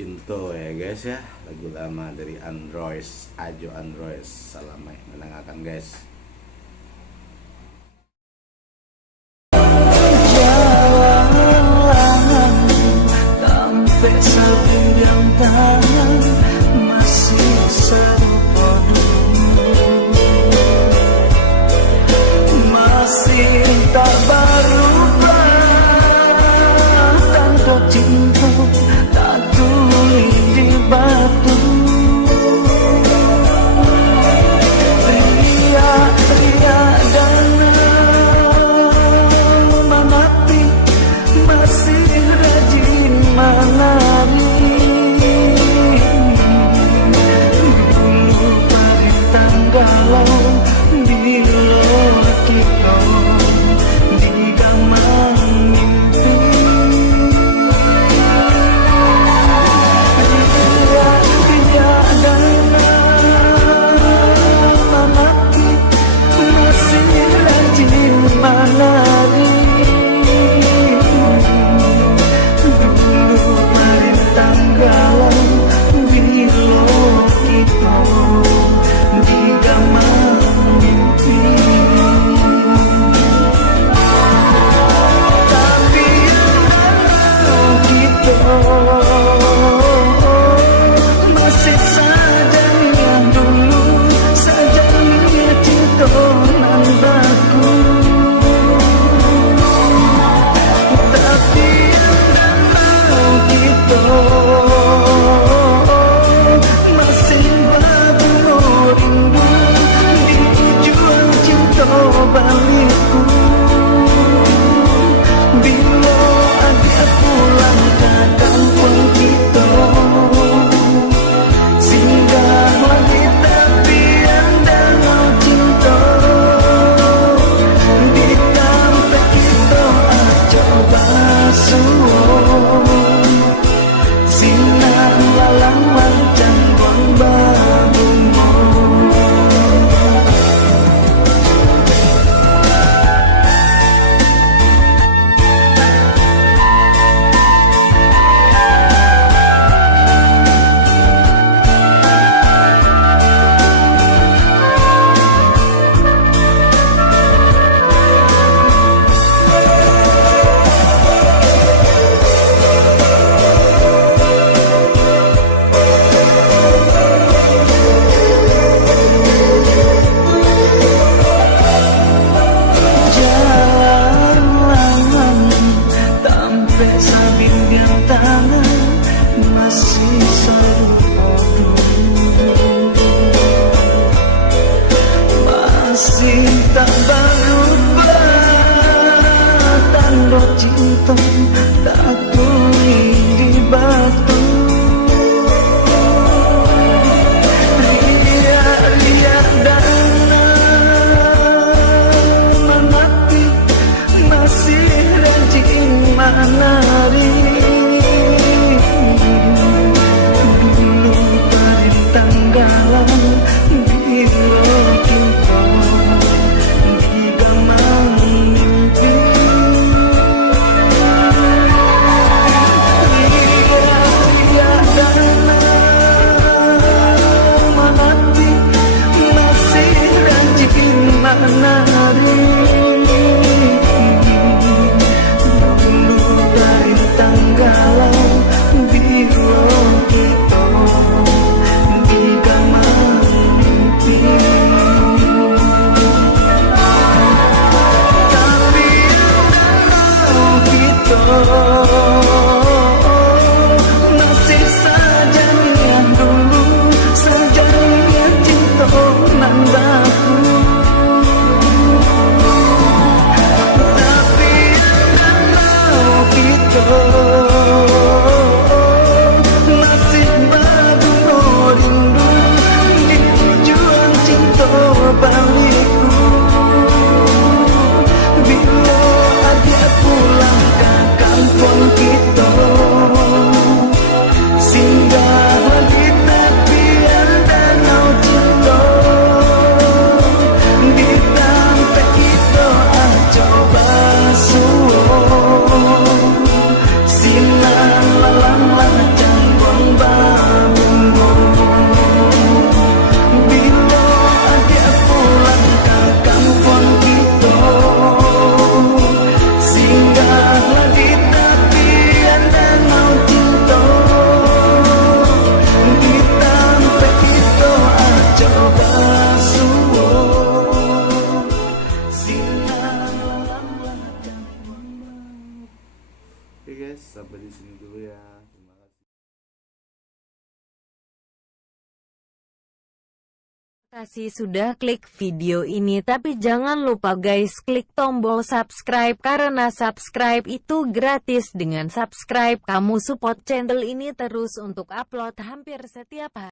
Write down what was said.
Cinto ya guys ya, lagu lama dari Android, Ajo Android. Salam mendengarkan guys. Sampai segenggam tangan masih serupa dulu, masih tak berubah. Tanpa cinta tak tulis di batu. Ria dan menanti masih rajin menari. Dulu perintah galau di kita di gamang mimpi. Ria dan menanti masih rajin menari. Masih saja yang dulu, saja dia cinta nan baku. Tapi yang mau kita masih baru rindu, dijual cinta balikku. Bila ada pulang ke kampung kita, singgah lagi tapi anda mau cinta. Di kampung kita coba suruh sinar lalang wancang buang babumu. Masih tak berubah, tanda cinta tak tulis di batu. Ria dan menanti masih rajin menari. Dulu perintah galau bila kita di gamang mimpi. Ria dan menanti masih rajin menari. Dulu perintah galau bila kita di gamang mimpi. Tapi kita masih saja yang dulu, saja yang cinta nan baku. guys, sampai di sini dulu ya. Terima kasih. Kasih sudah klik video ini, tapi jangan lupa guys klik tombol subscribe karena subscribe itu gratis. Dengan subscribe kamu support channel ini terus untuk upload hampir setiap hari.